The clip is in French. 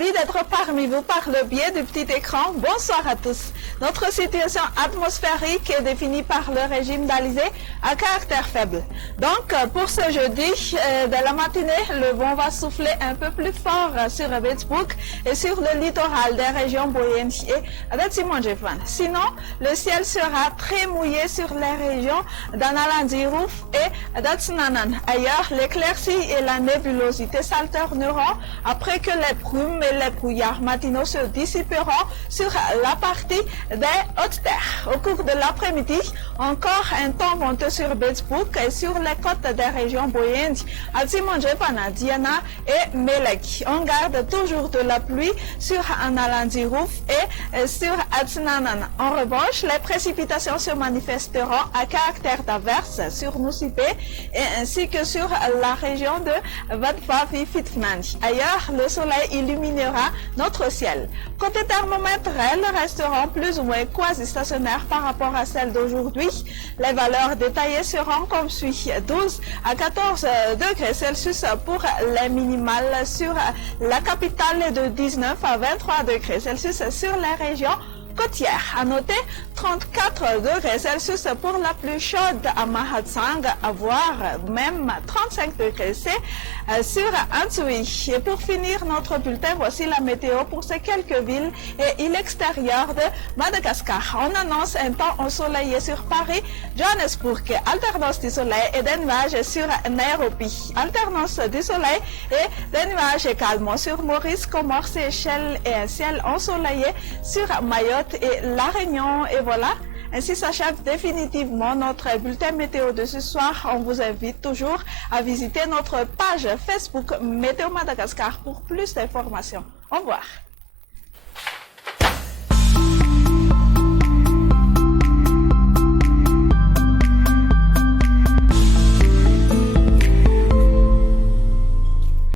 ravi d'être parmi vous par le biais du petit écran. Bonsoir à tous. Notre situation atmosphérique est définie par le régime d'Alizé à caractère faible. Donc, pour ce jeudi de la matinée, le vent va souffler un peu plus fort sur Beetsburg et sur le littoral des régions Boyenchi et d'Atsimondjefan. Sinon, le ciel sera très mouillé sur les régions d'Analandirouf et d'Atsinanan. Ailleurs, l'éclaircie et la nébulosité s'alterneront après que les brumes et les brouillards matinaux se dissiperont sur la partie des hautes terres. Au cours de l'après-midi, encore un temps venteux sur Beetsburg et sur les côtes des régions Boyenchi, Atsimondjefan, Diana et Melek. On garde toujours de la pluie sur Analandirouf et sur Atsinanan. En revanche, les précipitations se manifesteront à caractère d'averse sur Nusipe et ainsi que sur la région de Vadvavi-Fitfnanj. Ailleurs, le soleil illuminera notre ciel. Côté thermomètre, elles resteront plus ou moins quasi-stationnaires par rapport à celles d'aujourd'hui. Les valeurs détaillées seront comme suit: 12 à 14 degrés Celsius pour les minimales sur la capitale et de 19 à 23 degrés Celsius sur les régions côtières. À noter 34 degrés Celsius pour la plus chaude à Mahatsang, à voir même 35 degrés C sur Antsui. Et pour finir notre bulletin, voici la météo pour ces quelques villes et îles extérieures de Madagascar. On annonce un temps ensoleillé sur Paris, Johannesburg, alternance du soleil et des nuages sur Nairobi, alternance du soleil et des nuages également sur Maurice, Comores, Seychelles et un ciel ensoleillé sur Mayotte et La Réunion. Et voilà, ainsi s'achève définitivement notre bulletin météo de ce soir. On vous invite toujours à visiter notre page Facebook Météo Madagascar pour plus d'informations. Au revoir.